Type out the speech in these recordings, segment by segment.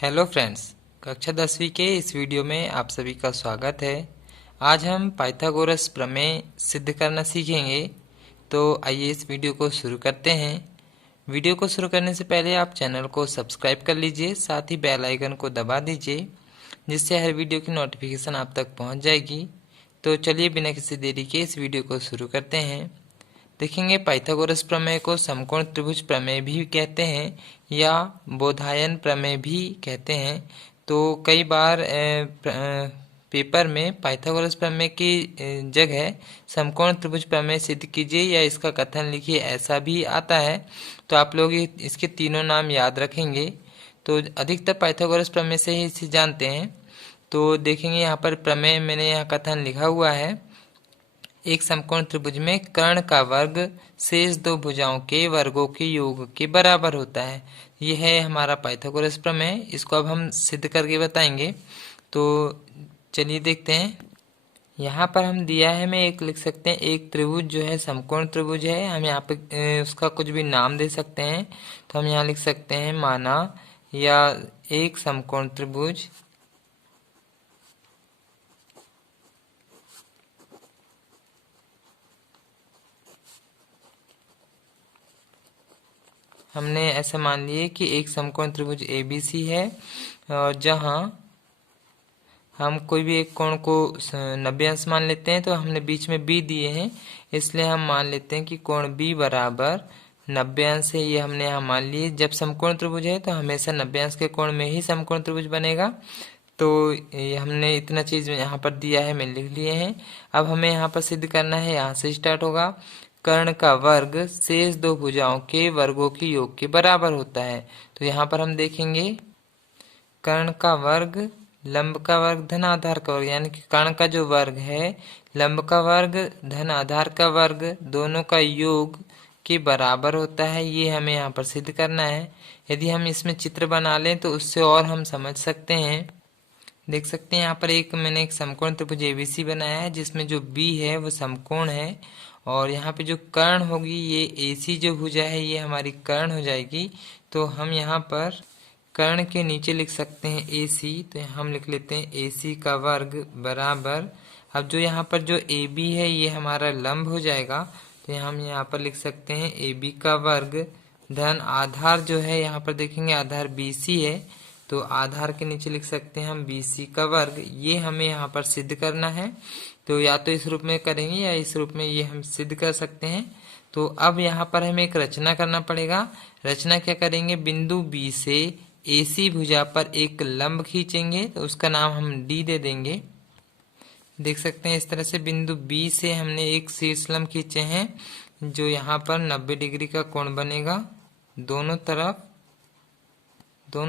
Hello friends, कक्षा 10वीं के इस वीडियो में आप सभी का स्वागत है। आज हम पाइथागोरस प्रमेय सिद्ध करना सीखेंगे। तो आइए इस वीडियो को शुरू करते हैं। वीडियो को शुरू करने से पहले आप चैनल को सब्सक्राइब कर लीजिए, साथ ही बेल आइकन को दबा दीजिए, जिससे हर वीडियो की नोटिफिकेशन आप तक पहुंच जाएगी। तो चलिए बिना किसी देरी के इस वीडियो को शुरू करते हैं। देखेंगे पाइथागोरस प्रमेय को समकोण त्रिभुज प्रमेय भी कहते हैं या बोधायन प्रमेय भी कहते हैं। तो कई बार पेपर में पाइथागोरस प्रमेय की जगह समकोण त्रिभुज प्रमेय सिद्ध कीजिए या इसका कथन लिखिए, ऐसा भी आता है। तो आप लोग इसके तीनों नाम याद रखेंगे। तो अधिकतर पाइथागोरस प्रमेय से ही इसे जानते हैं। तो देखेंगे यहाँ पर प्रमेय मैंने यहाँ कथन लिखा हुआ है। एक समकोण त्रिभुज में कर्ण का वर्ग शेष दो भुजाओं के वर्गों के योग के बराबर होता है। यह है हमारा पाइथागोरस प्रमेय। इसको अब हम सिद्ध करके बताएंगे। तो चलिए देखते हैं। यहाँ पर हम दिया है, हमें एक लिख सकते हैं, एक त्रिभुज जो है समकोण त्रिभुज है। हम यहाँ पे उसका कुछ भी नाम दे सकते हैं। तो हम यहाँ लिख सकते हैं माना या एक समकोण त्रिभुज हमने ऐसा मान लिए कि एक समकोण त्रिभुज ABC है, और जहाँ हम कोई भी एक कोण को 90 अंश मान लेते हैं। तो हमने बीच में B दिए हैं, इसलिए हम मान लेते हैं कि कोण B बराबर 90 अंश है। ये हमने यहाँ मान लिए। जब समकोण त्रिभुज है तो हमेशा 90 अंश के कोण में ही समकोण त्रिभुज बनेगा। तो ये हमने इतना चीज़ यहाँ पर दिया है, मैं लिख लिए हैं। अब हमें यहाँ पर सिद्ध करना है। यहाँ से स्टार्ट होगा। कर्ण का वर्ग शेष दो भुजाओं के वर्गों के योग के बराबर होता है। तो यहाँ पर हम देखेंगे कर्ण का वर्ग लंब का वर्ग धन आधार का वर्ग, यानी कि कर्ण का जो वर्ग है लंब का वर्ग धन आधार का वर्ग दोनों का योग के बराबर होता है। ये हमें यहाँ पर सिद्ध करना है। यदि हम इसमें चित्र बना लें तो उससे और हम समझ सकते हैं। देख सकते हैं यहाँ पर मैंने एक समकोण त्रिभुज ABC बनाया है, जिसमें जो B है वो समकोण है, और यहाँ पे जो कर्ण होगी ये AC जो भुजा है ये हमारी कर्ण हो जाएगी। तो हम यहाँ पर कर्ण के नीचे लिख सकते हैं AC। तो हम लिख लेते हैं AC का वर्ग बराबर, अब जो यहाँ पर जो AB है ये हमारा लंब हो जाएगा। तो हम यहाँ पर लिख सकते हैं AB का वर्ग धन आधार जो है, यहाँ पर देखेंगे आधार BC है, तो आधार के नीचे लिख सकते हैं हम BC का वर्ग। ये हमें यहाँ पर सिद्ध करना है। तो या तो इस रूप में करेंगे या इस रूप में ये हम सिद्ध कर सकते हैं। तो अब यहाँ पर हमें एक रचना करना पड़ेगा। रचना क्या करेंगे, बिंदु B से AC भुजा पर एक लंब खींचेंगे, तो उसका नाम हम D दे देंगे। देख सकते हैं इस तरह से बिंदु B से हमने एक शीर्ष लंब खींचे हैं, जो यहाँ पर 90 डिग्री का कोण बनेगा। दोनों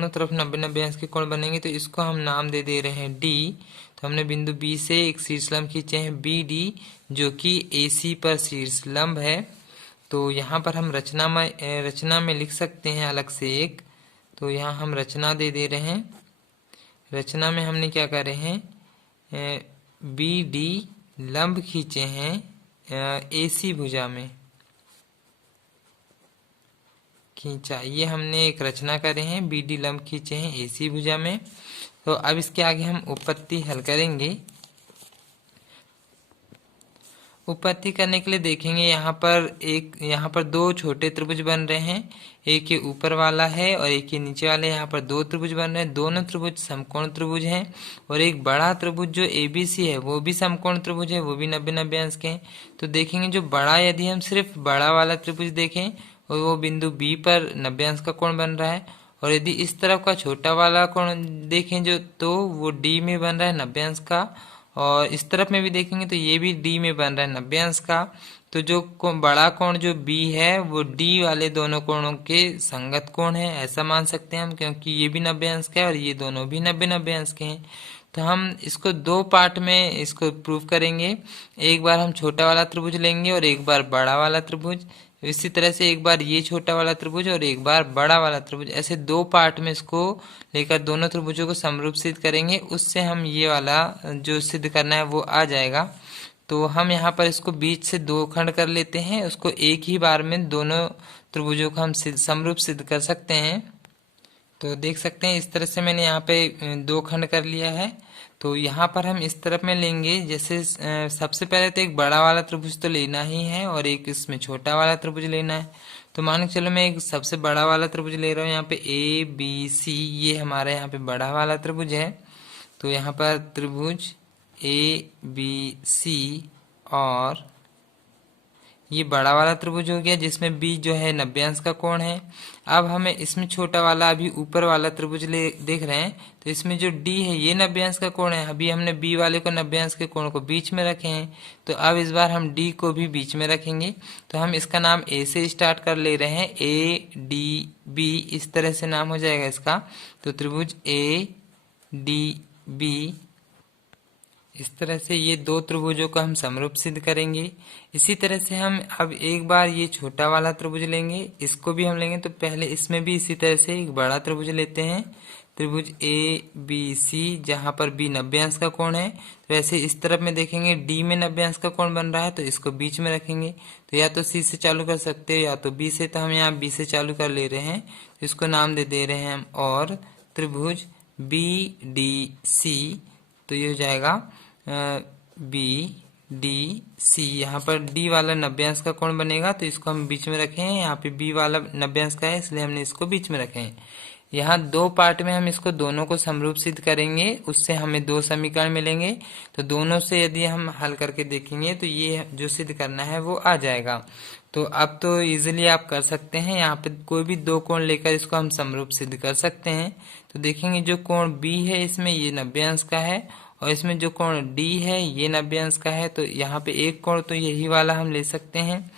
तरफ 90-90 अंश के कोण बनेंगे। तो इसको हम नाम दे दे रहे हैं D। तो हमने बिंदु B से एक शीर्ष लंब खींचे हैं BD, जो कि AC पर शीर्ष लंब है। तो यहाँ पर हम रचना में लिख सकते हैं अलग से एक। तो यहाँ हम रचना दे दे रहे हैं। रचना में हमने क्या कर रहे हैं, BD लंब खींचे हैं AC भुजा में खींचा। ये हमने एक रचना करे हैं, BD लंब खींचे हैं AC भुजा में। तो अब इसके आगे हम उपपत्ति हल करेंगे। उपपत्ति करने के लिए देखेंगे यहाँ पर दो छोटे त्रिभुज बन रहे हैं। एक ये ऊपर वाला है और एक ये नीचे वाला है। यहाँ पर दो त्रिभुज बन रहे हैं, दोनों त्रिभुज समकोण त्रिभुज हैं। और एक बड़ा त्रिभुज जो ABC है वो भी समकोण त्रिभुज है, वो भी 90-90 अंश के हैं। तो देखेंगे जो बड़ा, यदि हम सिर्फ बड़ा वाला त्रिभुज देखें और वो बिंदु B पर 90 अंश का कोण बन रहा है, और यदि इस तरफ का छोटा वाला कोण देखें जो, तो वो D में बन रहा है 90 अंश का, और इस तरफ में भी देखेंगे तो ये भी D में बन रहा है 90 अंश का। तो जो बड़ा कोण जो B है वो D वाले दोनों कोणों के संगत कोण है, ऐसा मान सकते हैं हम, क्योंकि ये भी 90 अंश का है और ये दोनों भी 90-90 अंश के हैं। तो हम इसको दो पार्ट में इसको प्रूव करेंगे। एक बार हम छोटा वाला त्रिभुज लेंगे और एक बार बड़ा वाला त्रिभुज। इसी तरह से एक बार ये छोटा वाला त्रिभुज और एक बार बड़ा वाला त्रिभुज, ऐसे दो पार्ट में इसको लेकर दोनों त्रिभुजों को समरूप सिद्ध करेंगे। उससे हम ये वाला जो सिद्ध करना है वो आ जाएगा। तो हम यहाँ पर इसको बीच से दो खंड कर लेते हैं, उसको एक ही बार में दोनों त्रिभुजों को हम समरूप सिद्ध कर सकते हैं। तो देख सकते हैं इस तरह से मैंने यहाँ पे दो खंड कर लिया है। तो यहाँ पर हम इस तरफ में लेंगे, जैसे सबसे पहले तो एक बड़ा वाला त्रिभुज तो लेना ही है और एक इसमें छोटा वाला त्रिभुज लेना है। तो मान के चलो मैं एक सबसे बड़ा वाला त्रिभुज ले रहा हूँ, यहाँ पे ए बी सी, ये हमारा यहाँ पे बड़ा वाला त्रिभुज है। तो यहाँ पर त्रिभुज ए बी सी और ये बड़ा वाला त्रिभुज हो गया, जिसमें बी जो है 90 अंश का कोण है। अब हमें इसमें छोटा वाला अभी ऊपर वाला त्रिभुज ले देख रहे हैं, तो इसमें जो डी है ये 90 अंश का कोण है। अभी हमने बी वाले को 90 अंश के कोण को बीच में रखे हैं, तो अब इस बार हम डी को भी बीच में रखेंगे। तो हम इसका नाम ए से स्टार्ट कर ले रहे हैं, ए डी बी, इस तरह से नाम हो जाएगा इसका। तो त्रिभुज ए डी बी, इस तरह से ये दो त्रिभुजों को हम समरूप सिद्ध करेंगे। इसी तरह से हम अब एक बार ये छोटा वाला त्रिभुज लेंगे, इसको भी हम लेंगे। तो पहले इसमें भी इसी तरह से एक बड़ा त्रिभुज लेते हैं, त्रिभुज ए बी सी, जहां पर बी 90 अंश का कोण है। तो वैसे इस तरफ में देखेंगे डी में 90 अंश का कोण बन रहा है, तो इसको बीच में रखेंगे। तो या तो सी से चालू कर सकते हैं या तो बी से, तो हम यहाँ बी से चालू कर ले रहे हैं। तो इसको नाम दे रहे हैं हम और त्रिभुज बी डी सी। तो ये हो जाएगा बी डी सी। यहाँ पर डी वाला 90 अंश का कोण बनेगा, तो इसको हम बीच में रखे हैं। यहाँ पे बी वाला 90 अंश का है, इसलिए हमने इसको बीच में रखे हैं। यहाँ दो पार्ट में हम इसको दोनों को समरूप सिद्ध करेंगे, उससे हमें दो समीकरण मिलेंगे। तो दोनों से यदि हम हल करके देखेंगे तो ये जो सिद्ध करना है वो आ जाएगा। तो अब तो इजीली आप कर सकते हैं, यहाँ पे कोई भी दो कोण लेकर इसको हम समरूप सिद्ध कर सकते हैं। तो देखेंगे जो कोण बी है इसमें ये 90 अंश का है, और इसमें जो कोण डी है ये 90 अंश का है। तो यहाँ पे एक कोण तो यही वाला हम ले सकते हैं।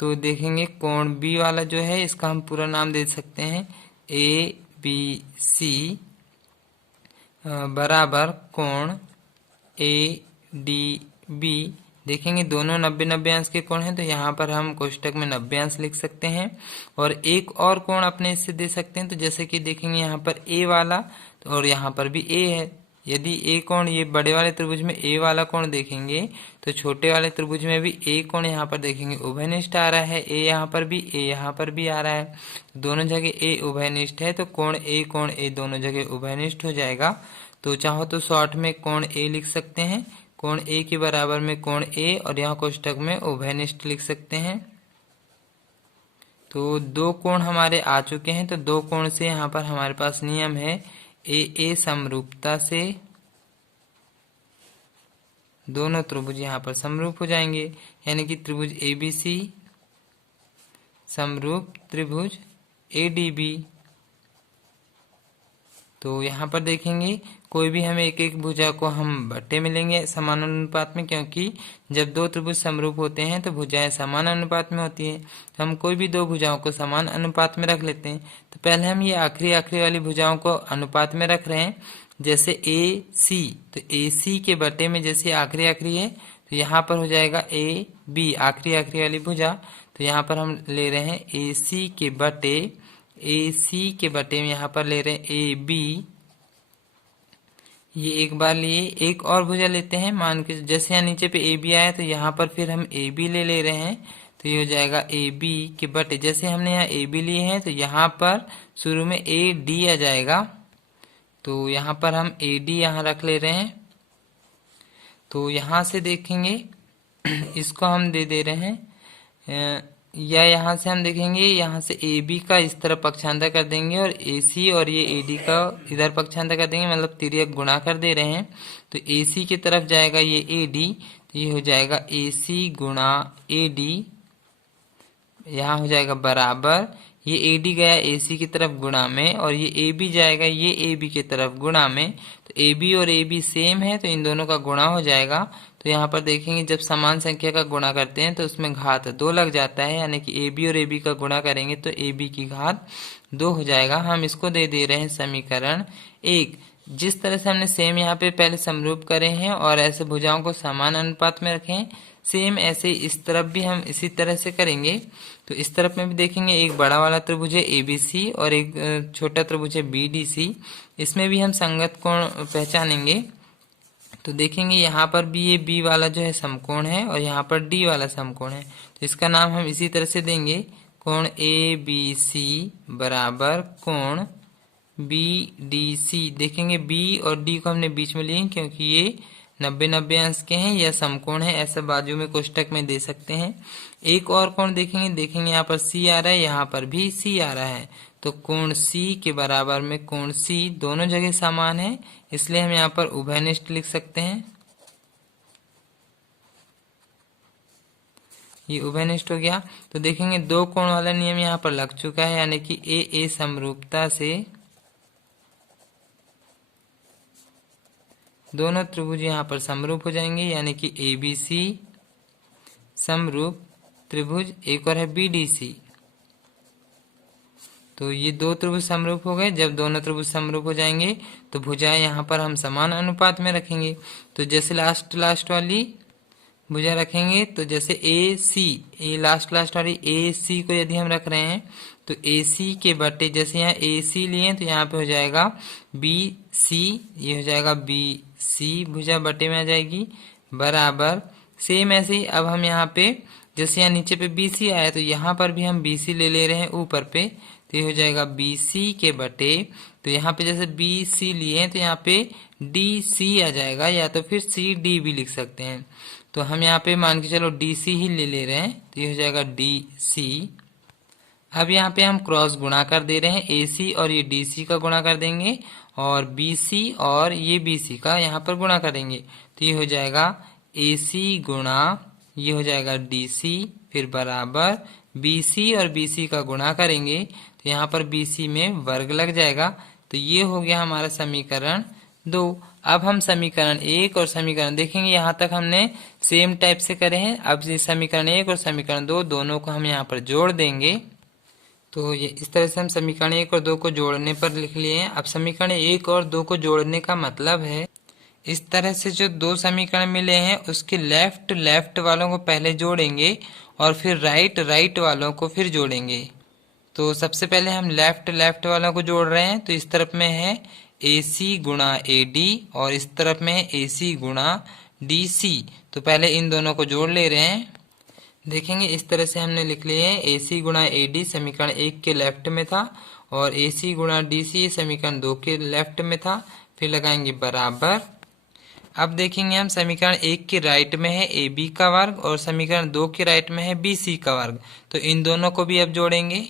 तो देखेंगे कोण बी वाला जो है इसका हम पूरा नाम दे सकते हैं, ए बी सी बराबर कोण ए डी बी। देखेंगे दोनों 90-90 अंश के कोण हैं, तो यहाँ पर हम कोष्टक में 90 अंश लिख सकते हैं। और एक और कोण अपने इससे दे सकते हैं, तो जैसे कि देखेंगे यहाँ पर ए वाला और यहाँ पर भी ए है। यदि ए कोण ये बड़े वाले त्रिभुज में ए वाला कोण देखेंगे, तो छोटे वाले त्रिभुज में भी ए कोण यहाँ पर देखेंगे उभयनिष्ठ आ रहा है। ए यहाँ पर भी, ए यहाँ पर भी आ रहा है, तो दोनों जगह ए उभयनिष्ठ है। तो कोण ए दोनों जगह उभयनिष्ठ हो जाएगा। तो चाहो तो शॉर्ट में कोण ए लिख सकते हैं, कोण ए के बराबर में कोण ए, और यहाँ कोष्टक में उभयनिष्ठ लिख सकते हैं। तो दो कोण हमारे आ चुके हैं। तो दो कोण से यहाँ पर हमारे पास नियम है, ए समरूपता से दोनों त्रिभुज यहाँ पर समरूप हो जाएंगे, यानी कि त्रिभुज एबीसी समरूप त्रिभुज एडीबी। तो यहाँ पर देखेंगे कोई भी हमें एक एक भुजा को हम बट्टे में लेंगे समान अनुपात में, क्योंकि जब दो त्रिभुज समरूप होते हैं तो भुजाएं समान अनुपात में होती है। तो हम कोई भी दो भुजाओं को समान अनुपात में रख लेते हैं। तो पहले हम ये आखिरी वाली भुजाओं को अनुपात में रख रहे हैं, जैसे ए सी। तो ए सी के बटे में जैसे आखिरी है, तो यहाँ पर हो जाएगा ए बी आखिरी वाली भुजा। तो यहाँ पर हम ले रहे हैं ए सी के बटे में यहाँ पर ले रहे हैं ए बी। ये एक बार लिए, एक और भुजा लेते हैं, मान के जैसे यहाँ नीचे पे ए बी आया तो यहाँ पर फिर हम ए बी ले रहे हैं। तो ये हो जाएगा ए बी के बटे, जैसे हमने यहाँ ए बी लिए हैं तो यहाँ पर शुरू में ए डी आ जाएगा। तो यहाँ पर हम ए डी यहाँ रख ले रहे हैं। तो यहाँ से देखेंगे इसको हम दे रहे हैं, या यहाँ से हम देखेंगे यहाँ से ए बी का इस तरह पक्षांतर कर देंगे और ए सी और ये ए डी का इधर पक्षांतर कर देंगे, मतलब तिर्यक गुणा कर दे रहे हैं। तो ए सी की तरफ जाएगा ये ए डी, तो ये हो जाएगा ए सी गुणा ए डी, यहाँ हो जाएगा बराबर, ये ए डी गया ए सी की तरफ गुणा में और ये ए बी जाएगा ये ए बी की तरफ गुणा में। तो ए बी और ए बी सेम है तो इन दोनों का गुणा हो जाएगा। तो यहाँ पर देखेंगे जब समान संख्या का गुणा करते हैं तो उसमें घात 2 लग जाता है, यानी कि ए बी और ए बी का गुणा करेंगे तो ए बी की घात 2 हो जाएगा। हम इसको दे रहे हैं समीकरण 1। जिस तरह से हमने सेम यहाँ पे पहले समरूप करे हैं और ऐसे भुजाओं को समान अनुपात में रखें, सेम ऐसे इस तरफ भी हम इसी तरह से करेंगे। तो इस तरफ में भी देखेंगे एक बड़ा वाला त्रिभुज है एबीसी और एक छोटा त्रिभुज है बीडीसी, इसमें भी हम संगत कोण पहचानेंगे। तो देखेंगे यहाँ पर भी ये बी वाला जो है समकोण है और यहाँ पर डी वाला समकोण है, तो इसका नाम हम इसी तरह से देंगे, कोण ए बी सी बराबर कोण BDC। देखेंगे बी और डी को हमने बीच में लिए क्योंकि ये 90-90 अंश के हैं या समकोण है, ऐसा बाजू में कोष्टक में दे सकते हैं। एक और कोण देखेंगे यहाँ पर C आ रहा है, यहाँ पर भी C आ रहा है, तो कोण C के बराबर में कोण C दोनों जगह समान है, इसलिए हम यहाँ पर उभयनिष्ठ लिख सकते हैं। ये उभयनिष्ठ हो गया। तो देखेंगे दो कोण वाला नियम यहाँ पर लग चुका है, यानी कि ए समरूपता से दोनों त्रिभुज यहाँ पर समरूप हो जाएंगे, यानी कि ABC समरूप त्रिभुज। एक और है BDC। तो ये दो त्रिभुज समरूप हो गए। जब दोनों त्रिभुज समरूप हो जाएंगे तो भुजाएं यहाँ पर हम समान अनुपात में रखेंगे। तो जैसे लास्ट वाली भुजा रखेंगे, तो जैसे ए लास्ट वाली AC को यदि हम रख रहे हैं तो AC के बटे, जैसे यहाँ AC लिए तो यहाँ पे हो जाएगा BC, ये हो जाएगा BC भुजा बटे में आ जाएगी, बराबर सेम ऐसे ही अब हम यहाँ पे जैसे यहाँ नीचे पे BC आया तो यहाँ पर भी हम BC ले रहे हैं ऊपर पे, तो ये हो जाएगा BC के बटे, तो यहाँ पे जैसे BC लिए हैं तो यहाँ पे DC आ जाएगा, या तो फिर CD भी लिख सकते हैं। तो हम यहाँ पे मान के चलो DC ही ले रहे हैं, तो ये हो जाएगा DC। अब यहाँ पे हम क्रॉस गुणा कर दे रहे हैं, AC और ये DC का गुणा कर देंगे और BC और ये BC का यहाँ पर गुणा करेंगे, तो ये हो जाएगा AC गुणा ये हो जाएगा DC, फिर बराबर BC और BC का गुणा करेंगे तो यहाँ पर BC में वर्ग लग जाएगा। तो ये हो गया हमारा समीकरण 2। अब हम समीकरण 1 और समीकरण देखेंगे, यहाँ तक हमने सेम टाइप से करे हैं। अब ये समीकरण 1 और समीकरण 2 दोनों को हम यहाँ पर जोड़ देंगे। तो ये इस तरह से हम समीकरण 1 और 2 को जोड़ने पर लिख लिए हैं। अब समीकरण 1 और 2 को जोड़ने का मतलब है इस तरह से जो दो समीकरण मिले हैं उसके लेफ्ट वालों को पहले जोड़ेंगे और फिर राइट वालों को फिर जोड़ेंगे। तो सबसे पहले हम लेफ्ट वालों को जोड़ रहे हैं, तो इस तरफ में है AC गुणा AD और इस तरफ में है AC गुणा DC। तो पहले इन दोनों को जोड़ ले रहे हैं। देखेंगे इस तरह से हमने लिख लिए हैं, AC गुणा AD समीकरण 1 के लेफ्ट में था और AC गुणा DC समीकरण 2 के लेफ्ट में था, फिर लगाएंगे बराबर। अब देखेंगे हम समीकरण 1 के राइट में है AB का वर्ग और समीकरण 2 के राइट में है BC का वर्ग, तो इन दोनों को भी अब जोड़ेंगे।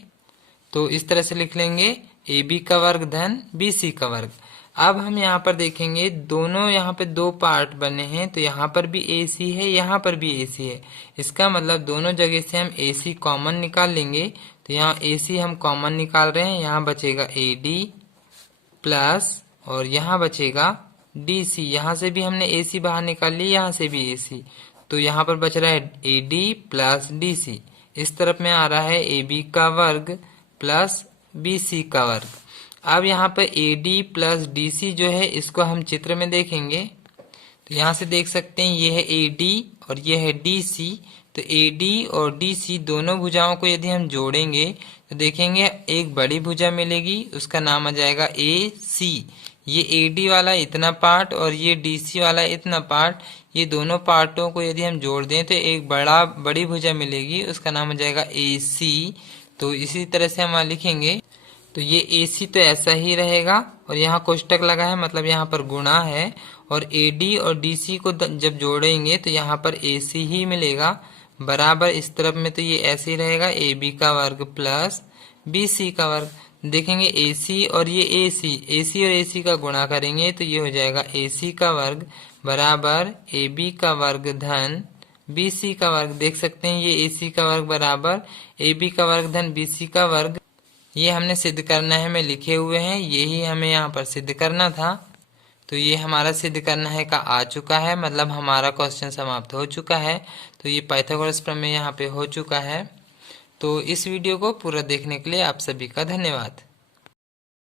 तो इस तरह से लिख लेंगे AB का वर्ग धन BC का वर्ग। अब हम यहाँ पर देखेंगे दोनों यहाँ पे दो पार्ट बने हैं, तो यहाँ पर भी AC है, यहाँ पर भी AC है। इसका मतलब दोनों जगह से हम AC कॉमन निकाल लेंगे। तो यहाँ AC हम कॉमन निकाल रहे हैं, यहाँ बचेगा AD प्लस और यहाँ बचेगा DC। यहाँ से भी हमने AC बाहर निकाल ली, यहाँ से भी AC, तो यहाँ पर बच रहा है AD प्लस DC। इस तरफ में आ रहा है AB का वर्ग प्लस BC का वर्ग। अब यहाँ पर AD प्लस DC जो है इसको हम चित्र में देखेंगे, तो यहाँ से देख सकते हैं ये है AD और ये है DC। तो AD और DC दोनों भुजाओं को यदि हम जोड़ेंगे तो देखेंगे एक बड़ी भुजा मिलेगी, उसका नाम आ जाएगा AC। ये AD वाला इतना पार्ट और ये DC वाला इतना पार्ट, ये दोनों पार्टों को यदि हम जोड़ दें तो एक बड़ी भुजा मिलेगी, उसका नाम हो जाएगा AC। तो इसी तरह से हम लिखेंगे, तो ये AC तो ऐसा ही रहेगा और यहाँ कोष्टक लगा है, मतलब यहाँ पर गुणा है, और AD और DC को जब जोड़ेंगे तो यहाँ पर AC ही मिलेगा, बराबर इस तरफ में तो ये ऐसे ही रहेगा AB का वर्ग प्लस BC का वर्ग। देखेंगे AC और ये AC और AC का गुणा करेंगे तो ये हो जाएगा AC का वर्ग बराबर AB का वर्ग धन BC का वर्ग। देख सकते हैं ये AC का वर्ग बराबर AB का वर्ग धन BC का वर्ग। ये हमने सिद्ध करना है, हमें लिखे हुए हैं, यही हमें यहाँ पर सिद्ध करना था। तो ये हमारा सिद्ध करना है का आ चुका है, मतलब हमारा क्वेश्चन समाप्त हो चुका है। तो ये पाइथागोरस प्रमेय यहाँ पे हो चुका है। तो इस वीडियो को पूरा देखने के लिए आप सभी का धन्यवाद।